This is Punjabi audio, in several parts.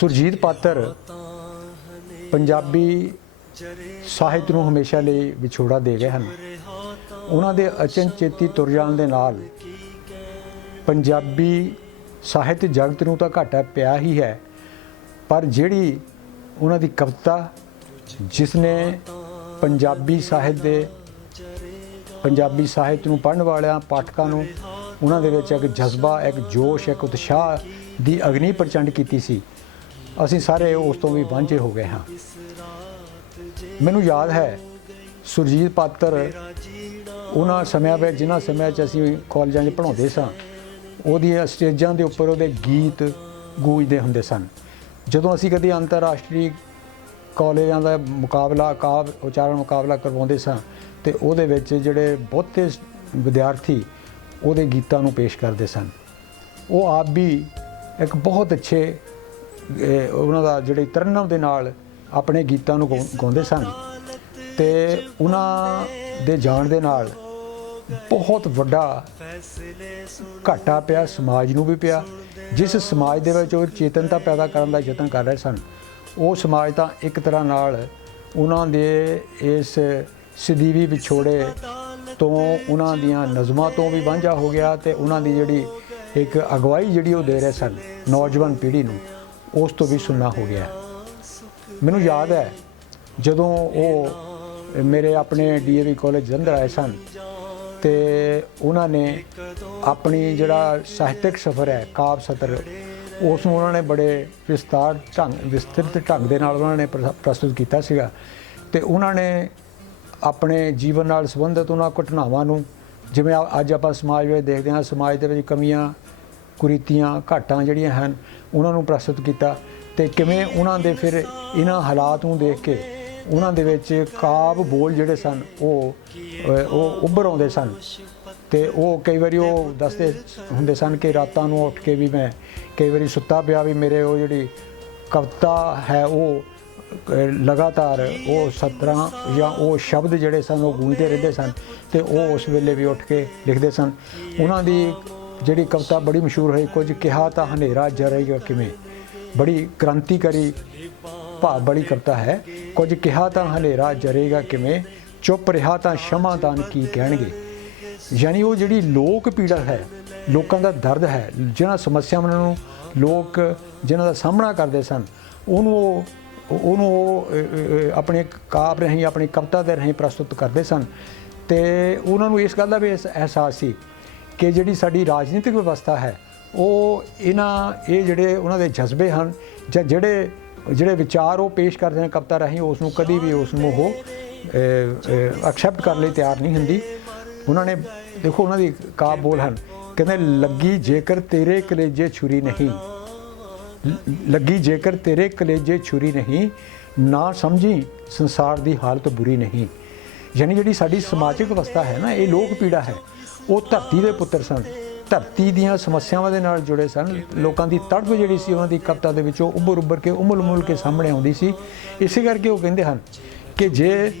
ਸੁਰਜੀਤ ਪਾਤਰ ਪੰਜਾਬੀ ਸਾਹਿਤ ਨੂੰ ਹਮੇਸ਼ਾ ਲਈ ਵਿਛੋੜਾ ਦੇ ਗਏ ਹਨ। ਉਹਨਾਂ ਦੇ ਅਚਨਚੇਤੀ ਤੁਰ ਜਾਣ ਦੇ ਨਾਲ ਪੰਜਾਬੀ ਸਾਹਿਤ ਜਗਤ ਨੂੰ ਤਾਂ ਘਾਟਾ ਪਿਆ ਹੀ ਹੈ, ਪਰ ਜਿਹੜੀ ਉਹਨਾਂ ਦੀ ਕਵਿਤਾ ਜਿਸ ਨੇ ਪੰਜਾਬੀ ਸਾਹਿਤ ਦੇ ਪੰਜਾਬੀ ਸਾਹਿਤ ਨੂੰ ਪੜ੍ਹਨ ਵਾਲਿਆਂ ਪਾਠਕਾਂ ਨੂੰ ਉਹਨਾਂ ਦੇ ਵਿੱਚ ਇੱਕ ਜਜ਼ਬਾ, ਇੱਕ ਜੋਸ਼, ਇੱਕ ਉਤਸ਼ਾਹ ਦੀ ਅਗਨੀ ਪ੍ਰਚੰਡ ਕੀਤੀ ਸੀ। ਅਸੀਂ ਸਾਰੇ ਉਸ ਤੋਂ ਵੀ ਵਾਂਝੇ ਹੋ ਗਏ ਹਾਂ। ਮੈਨੂੰ ਯਾਦ ਹੈ, ਸੁਰਜੀਤ ਪਾਤਰ ਉਹਨਾਂ ਸਮਿਆਂ ਵਿੱਚ, ਜਿਨ੍ਹਾਂ ਸਮਿਆਂ 'ਚ ਅਸੀਂ ਕਾਲਜਾਂ 'ਚ ਪੜ੍ਹਾਉਂਦੇ ਸਾਂ, ਉਹਦੀਆਂ ਸਟੇਜਾਂ ਦੇ ਉੱਪਰ ਉਹਦੇ ਗੀਤ ਗੂੰਜਦੇ ਹੁੰਦੇ ਸਨ। ਜਦੋਂ ਅਸੀਂ ਕਦੀ ਅੰਤਰਰਾਸ਼ਟਰੀ ਕਾਲਜਾਂ ਦਾ ਮੁਕਾਬਲਾ, ਕਾਵ, ਉਚਾਰਨ ਮੁਕਾਬਲਾ ਕਰਵਾਉਂਦੇ ਸਾਂ, ਤੇ ਉਹਦੇ ਵਿੱਚ ਜਿਹੜੇ ਬਹੁਤੇ ਵਿਦਿਆਰਥੀ ਉਹਦੇ ਗੀਤਾਂ ਨੂੰ ਪੇਸ਼ ਕਰਦੇ ਸਨ। ਉਹ ਆਪ ਵੀ ਇੱਕ ਬਹੁਤ ਅੱਛੇ ਉਹਨਾਂ ਦਾ ਜਿਹੜੇ ਤਰਨਮ ਦੇ ਨਾਲ ਆਪਣੇ ਗੀਤਾਂ ਨੂੰ ਗਾਉ- ਗਾਉਂਦੇ ਸਨ ਤੇ ਉਹਨਾਂ ਦੇ ਜਾਣ ਦੇ ਨਾਲ ਬਹੁਤ ਵੱਡਾ ਘਾਟਾ ਪਿਆ, ਸਮਾਜ ਨੂੰ ਵੀ ਪਿਆ, ਜਿਸ ਸਮਾਜ ਦੇ ਵਿੱਚ ਉਹ ਚੇਤਨਤਾ ਪੈਦਾ ਕਰਨ ਦਾ ਯਤਨ ਕਰ ਰਹੇ ਸਨ। ਉਹ ਸਮਾਜ ਤਾਂ ਇੱਕ ਤਰ੍ਹਾਂ ਨਾਲ ਉਹਨਾਂ ਦੇ ਇਸ ਸਦੀਵੀ ਵਿਛੋੜੇ ਤੋਂ ਉਹਨਾਂ ਦੀਆਂ ਨਜ਼ਮਾਂ ਤੋਂ ਵੀ ਵਾਂਝਾ ਹੋ ਗਿਆ ਤੇ ਉਹਨਾਂ ਦੀ ਜਿਹੜੀ ਇੱਕ ਅਗਵਾਈ ਜਿਹੜੀ ਉਹ ਦੇ ਰਹੇ ਸਨ ਨੌਜਵਾਨ ਪੀੜ੍ਹੀ ਨੂੰ। ਉਸ ਤੋਂ ਵੀ ਸੁਣਨਾ ਹੋ ਗਿਆ। ਮੈਨੂੰ ਯਾਦ ਹੈ, ਜਦੋਂ ਉਹ ਮੇਰੇ ਆਪਣੇ ਡੀਏਵੀ ਕਾਲਜ ਜਲੰਧਰ ਆਏ ਸਨ ਤੇ ਉਹਨਾਂ ਨੇ ਆਪਣੀ ਜਿਹੜਾ ਸਾਹਿਤਕ ਸਫ਼ਰ ਹੈ, ਕਾਵ ਸਤਰ, ਉਸ ਨੂੰ ਉਹਨਾਂ ਨੇ ਬੜੇ ਵਿਸਤਾਰ ਢੰਗ, ਵਿਸਤ੍ਰਿਤ ਢੰਗ ਦੇ ਨਾਲ ਉਹਨਾਂ ਨੇ ਪ੍ਰ- ਪ੍ਰਸਤੁਤ ਕੀਤਾ ਸੀਗਾ। ਤੇ ਉਹਨਾਂ ਨੇ ਆਪਣੇ ਜੀਵਨ ਨਾਲ ਸੰਬੰਧਿਤ ਉਹਨਾਂ ਘਟਨਾਵਾਂ ਨੂੰ, ਜਿਵੇਂ ਅੱਜ ਆਪਾਂ ਸਮਾਜ ਵਿੱਚ ਦੇਖਦੇ ਹਾਂ, ਸਮਾਜ ਦੇ ਵਿੱਚ ਕਮੀਆਂ ਕੁਰੀਤੀਆਂ ਘਾਟਾਂ ਜਿਹੜੀਆਂ ਹਨ ਉਹਨਾਂ ਨੂੰ ਪ੍ਰਸਤੁਤ ਕੀਤਾ ਤੇ ਕਿਵੇਂ ਉਹਨਾਂ ਦੇ ਫਿਰ ਇਹਨਾਂ ਹਾਲਾਤ ਨੂੰ ਦੇਖ ਕੇ ਉਹਨਾਂ ਦੇ ਵਿੱਚ ਕਾਬ ਬੋਲ ਜਿਹੜੇ ਸਨ ਉਹ ਅ, ਉਹ ਉੱਭਰ ਆਉਂਦੇ ਸਨ। ਤੇ ਉਹ ਕਈ ਵਾਰੀ ਉਹ ਦੱਸਦੇ ਹੁੰਦੇ ਸਨ ਕਿ ਰਾਤਾਂ ਨੂੰ ਉੱਠ ਕੇ ਵੀ ਮੈਂ ਕਈ ਵਾਰੀ ਸੁੱਤਾ ਪਿਆ ਵੀ ਮੇਰੇ ਉਹ ਜਿਹੜੀ ਕਵਿਤਾ ਹੈ ਉਹ ਲਗਾਤਾਰ ਉਹ ਸਤਰਾਂ ਜਾਂ ਉਹ ਸ਼ਬਦ ਜਿਹੜੇ ਸਨ ਉਹ ਗੂੰਜਦੇ ਰਹਿੰਦੇ ਸਨ ਤੇ ਉਹ ਉਸ ਵੇਲੇ ਵੀ ਉੱਠ ਕੇ ਲਿਖਦੇ ਸਨ। ਉਹਨਾਂ ਦੀ ਜਿਹੜੀ ਕਵਿਤਾ ਬੜੀ ਮਸ਼ਹੂਰ ਹੋਈ, ਕੁਝ ਕਿਹਾ ਤਾਂ ਹਨੇਰਾ ਜਰੇਗਾ ਕਿਵੇਂ? ਬੜੀ ਕ੍ਰਾਂਤੀਕਾਰੀ ਭਾਵ ਬੜੀ ਕਵਿਤਾ ਹੈ। ਕੁਝ ਕਿਹਾ ਤਾਂ ਹਨੇਰਾ ਜਰੇਗਾ ਕਿਵੇਂ? ਚੁੱਪ ਰਿਹਾ ਤਾਂ ਸ਼ਮਾਦਾਨ ਕੀ ਕਹਿਣਗੇ? ਯਾਨੀ ਉਹ ਜਿਹੜੀ ਲੋਕ ਪੀੜਾ ਹੈ, ਲੋਕਾਂ ਦਾ ਦਰਦ ਹੈ, ਜਿਹਨਾਂ ਸਮੱਸਿਆਵਾਂ ਨੂੰ ਲੋਕ ਜਿਨ੍ਹਾਂ ਦਾ ਸਾਹਮਣਾ ਕਰਦੇ ਸਨ, ਉਹਨੂੰ ਉਹਨੂੰ ਉਹ ਆਪਣੇ ਕਾਵ ਰਾਹੀਂ, ਆਪਣੀ ਕਵਿਤਾ ਦੇ ਰਾਹੀਂ ਪ੍ਰਸਤੁਤ ਕਰਦੇ ਸਨ। ਤੇ ਉਹਨਾਂ ਨੂੰ ਇਸ ਗੱਲ ਦਾ ਵੀ ਅਹਿਸਾਸ ਸੀ ਕਿ ਜਿਹੜੀ ਸਾਡੀ ਰਾਜਨੀਤਿਕ ਵਿਵਸਥਾ ਹੈ, ਉਹ ਇਹਨਾਂ, ਇਹ ਜਿਹੜੇ ਉਹਨਾਂ ਦੇ ਜਜ਼ਬੇ ਹਨ, ਜਾਂ ਜਿਹੜੇ ਜਿਹੜੇ ਵਿਚਾਰ ਉਹ ਪੇਸ਼ ਕਰਦੇ ਨੇ ਕਵਿਤਾ ਰਾਹੀਂ, ਉਸ ਨੂੰ ਕਦੀ ਵੀ ਉਸ ਨੂੰ ਉਹ ਐਕਸੈਪਟ ਕਰਨ ਲਈ ਤਿਆਰ ਨਹੀਂ ਹੁੰਦੀ। ਉਹਨਾਂ ਨੇ, ਦੇਖੋ ਉਹਨਾਂ ਦੀ ਕਾਬ ਬੋਲ ਹਨ, ਕਹਿੰਦੇ, ਲੱਗੀ ਜੇਕਰ ਤੇਰੇ ਕਲੇਜੇ ਛੁਰੀ ਨਹੀਂ, ਲੱਗੀ ਜੇਕਰ ਤੇਰੇ ਕਲੇਜੇ ਛੁਰੀ ਨਹੀਂ, ਨਾ ਸਮਝੀ ਸੰਸਾਰ ਦੀ ਹਾਲਤ ਬੁਰੀ ਨਹੀਂ। ਯਾਨੀ ਜਿਹੜੀ ਸਾਡੀ ਸਮਾਜਿਕ ਅਵਸਥਾ ਹੈ ਨਾ, ਇਹ ਲੋਕ ਪੀੜਾ ਹੈ। ਉਹ ਧਰਤੀ ਦੇ ਪੁੱਤਰ ਸਨ। ਧਰਤੀ ਦੀਆਂ ਸਮੱਸਿਆਵਾਂ ਦੇ ਨਾਲ ਜੁੜੇ ਸਨ। ਲੋਕਾਂ ਦੀ ਤੜਪ ਜਿਹੜੀ ਸੀ, ਉਹਨਾਂ ਦੀ ਕਵਿਤਾ ਦੇ ਵਿੱਚੋਂ ਉੱਭਰ ਉੱਭਰ ਕੇ, ਉਮਲ ਉਮਲ ਕੇ ਸਾਹਮਣੇ ਆਉਂਦੀ ਸੀ। ਇਸੇ ਕਰਕੇ ਉਹ ਕਹਿੰਦੇ ਹਨ ਕਿ ਜੇ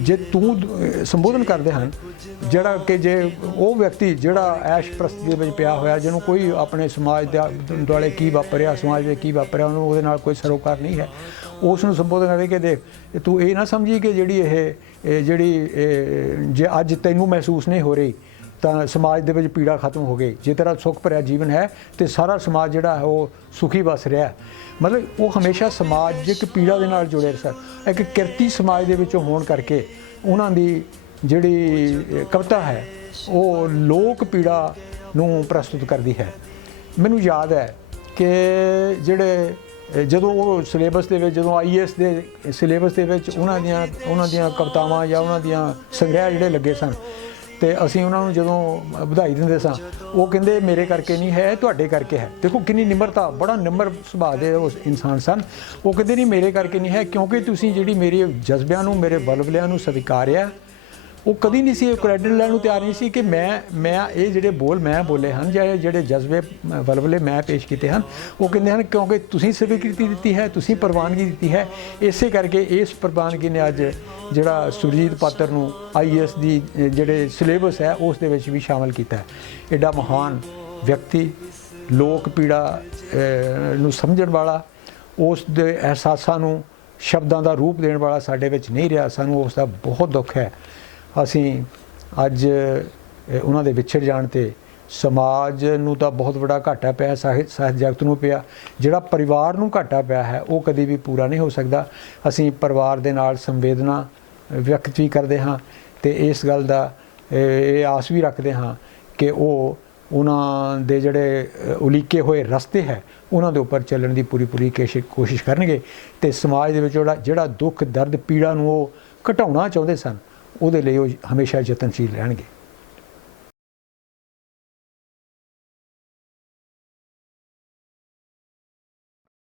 ਜੇ ਤੂੰ ਸੰਬੋਧਨ ਕਰਦੇ ਹਨ, ਜਿਹੜਾ ਕਿ ਜੇ ਉਹ ਵਿਅਕਤੀ ਜਿਹੜਾ ਐਸ਼ ਪ੍ਰਸਤੀ ਦੇ ਵਿੱਚ ਪਿਆ ਹੋਇਆ, ਜਿਹਨੂੰ ਕੋਈ ਆਪਣੇ ਸਮਾਜ ਦੇ ਦੁਆਲੇ ਕੀ ਵਾਪਰਿਆ, ਸਮਾਜ ਵਿੱਚ ਕੀ ਵਾਪਰਿਆ, ਉਹਨੂੰ ਉਹਦੇ ਨਾਲ ਕੋਈ ਸਰੋਕਾਰ ਨਹੀਂ ਹੈ, ਉਸ ਨੂੰ ਸੰਬੋਧਨ ਕਰਦੇ ਕਿ ਦੇਖ ਤੂੰ ਇਹ ਨਾ ਸਮਝੀ ਕਿ ਜਿਹੜੀ ਇਹ ਜਿਹੜੀ ਜੇ ਅੱਜ ਤੈਨੂੰ ਮਹਿਸੂਸ ਨਹੀਂ ਹੋ ਰਹੀ ਤਾਂ ਸਮਾਜ ਦੇ ਵਿੱਚ ਪੀੜਾ ਖਤਮ ਹੋ ਗਈ। ਜੇ ਤੇਰਾ ਸੁੱਖ ਭਰਿਆ ਜੀਵਨ ਹੈ ਤੇ ਸਾਰਾ ਸਮਾਜ ਜਿਹੜਾ ਹੈ ਉਹ ਸੁਖੀ ਵਸ ਰਿਹਾ ਮਤਲਬ ਉਹ ਹਮੇਸ਼ਾ ਸਮਾਜਿਕ ਪੀੜਾ ਦੇ ਨਾਲ ਜੁੜੇ ਸਨ ਇੱਕ ਕਿਰਤੀ ਸਮਾਜ ਦੇ ਵਿੱਚੋਂ ਹੋਣ ਕਰਕੇ ਉਹਨਾਂ ਦੀ ਜਿਹੜੀ ਕਵਿਤਾ ਹੈ, ਉਹ ਲੋਕ ਪੀੜਾ ਨੂੰ ਪ੍ਰਸਤੁਤ ਕਰਦੀ ਹੈ। ਮੈਨੂੰ ਯਾਦ ਹੈ ਕਿ ਜਿਹੜੇ, ਜਦੋਂ ਉਹ ਸਿਲੇਬਸ ਦੇ ਵਿੱਚ, ਜਦੋਂ ਆਈਐਸ ਦੇ ਸਿਲੇਬਸ ਦੇ ਵਿੱਚ ਉਹਨਾਂ ਦੀਆਂ ਉਹਨਾਂ ਦੀਆਂ ਕਵਿਤਾਵਾਂ ਜਾਂ ਉਹਨਾਂ ਦੀਆਂ ਸੰਗ੍ਰਹਿ ਜਿਹੜੇ ਲੱਗੇ ਸਨ ਤੇ ਅਸੀਂ ਉਹਨਾਂ ਨੂੰ ਜਦੋਂ ਵਧਾਈ ਦਿੰਦੇ ਸਾਂ, ਉਹ ਕਹਿੰਦੇ ਮੇਰੇ ਕਰਕੇ ਨਹੀਂ ਹੈ ਤੁਹਾਡੇ ਕਰਕੇ ਹੈ। ਦੇਖੋ ਕਿੰਨੀ ਨਿਮਰਤਾ, ਬੜਾ ਨਿਮਰ ਸੁਭਾਅ ਦੇ ਉਸ ਇਨਸਾਨ ਸਨ। ਉਹ ਕਹਿੰਦੇ ਨਹੀਂ ਮੇਰੇ ਕਰਕੇ ਨਹੀਂ ਹੈ, ਕਿਉਂਕਿ ਤੁਸੀਂ ਜਿਹੜੀ ਮੇਰੇ ਜਜ਼ਬਿਆਂ ਨੂੰ, ਮੇਰੇ ਬਲਬਲਿਆਂ ਨੂੰ ਸਵੀਕਾਰਿਆ ਉਹ ਕਦੀ ਨਹੀਂ ਸੀ ਕ੍ਰੈਡਿਟ ਲੈਣ ਨੂੰ ਤਿਆਰ ਨਹੀਂ ਸੀ ਕਿ ਮੈਂ ਮੈਂ ਇਹ ਜਿਹੜੇ ਬੋਲ ਮੈਂ ਬੋਲੇ ਹਨ ਜਾਂ ਇਹ ਜਿਹੜੇ ਜਜ਼ਬੇ ਵਲਵਲੇ ਮੈਂ ਪੇਸ਼ ਕੀਤੇ ਹਨ, ਉਹ ਕਹਿੰਦੇ ਹਨ ਕਿਉਂਕਿ ਤੁਸੀਂ ਸਵੀਕ੍ਰਿਤੀ ਦਿੱਤੀ ਹੈ, ਤੁਸੀਂ ਪ੍ਰਵਾਨਗੀ ਦਿੱਤੀ ਹੈ, ਇਸੇ ਕਰਕੇ ਇਸ ਪ੍ਰਵਾਨਗੀ ਨੇ ਅੱਜ ਜਿਹੜਾ ਸੁਰਜੀਤ ਪਾਤਰ ਨੂੰ ਆਈਐਸ ਦੀ ਜਿਹੜੇ ਸਿਲੇਬਸ ਹੈ, ਉਸ ਦੇ ਵਿੱਚ ਵੀ ਸ਼ਾਮਲ ਕੀਤਾ ਹੈ। ਐਡਾ ਮਹਾਨ ਵਿਅਕਤੀ, ਲੋਕ ਪੀੜਾ ਨੂੰ ਸਮਝਣ ਵਾਲਾ, ਉਸ ਦੇ ਅਹਿਸਾਸਾਂ ਨੂੰ ਸ਼ਬਦਾਂ ਦਾ ਰੂਪ ਦੇਣ ਵਾਲਾ ਸਾਡੇ ਵਿੱਚ ਨਹੀਂ ਰਿਹਾ, ਸਾਨੂੰ ਉਸ ਦਾ ਬਹੁਤ ਦੁੱਖ ਹੈ। ਅਸੀਂ ਅੱਜ ਉਹਨਾਂ ਦੇ ਵਿਛੜ ਜਾਣ ਤੇ ਸਮਾਜ ਨੂੰ ਤਾਂ ਬਹੁਤ ਵੱਡਾ ਘਾਟਾ ਪਿਆ ਸਾਹਿਤ ਸਾਹਿਤ ਜਗਤ ਨੂੰ ਪਿਆ। ਜਿਹੜਾ ਪਰਿਵਾਰ ਨੂੰ ਘਾਟਾ ਪਿਆ ਹੈ, ਉਹ ਕਦੇ ਵੀ ਪੂਰਾ ਨਹੀਂ ਹੋ ਸਕਦਾ। ਅਸੀਂ ਪਰਿਵਾਰ ਦੇ ਨਾਲ ਸੰਵੇਦਨਾ ਵਿਅਕਤ ਵੀ ਕਰਦੇ ਹਾਂ ਤੇ ਇਸ ਗੱਲ ਦਾ ਇਹ ਆਸ ਵੀ ਰੱਖਦੇ ਹਾਂ ਕਿ ਉਹ ਉਹਨਾਂ ਦੇ ਜਿਹੜੇ ਉਲੀਕੇ ਹੋਏ ਰਸਤੇ ਹੈ, ਉਹਨਾਂ ਦੇ ਉੱਪਰ ਚੱਲਣ ਦੀ ਪੂਰੀ ਪੂਰੀ ਕੇਸ਼- ਕੋਸ਼ਿਸ਼ ਕਰਨਗੇ ਤੇ ਸਮਾਜ ਦੇ ਵਿੱਚ ਜਿਹੜਾ ਜਿਹੜਾ ਦੁੱਖ, ਦਰਦ, ਪੀੜਾ ਨੂੰ ਉਹ ਘਟਾਉਣਾ ਚਾਹੁੰਦੇ ਸਨ ਉਹਦੇ ਲਈ ਉਹ ਹਮੇਸ਼ਾ ਯਤਨਸ਼ੀਲ ਰਹਿਣਗੇ।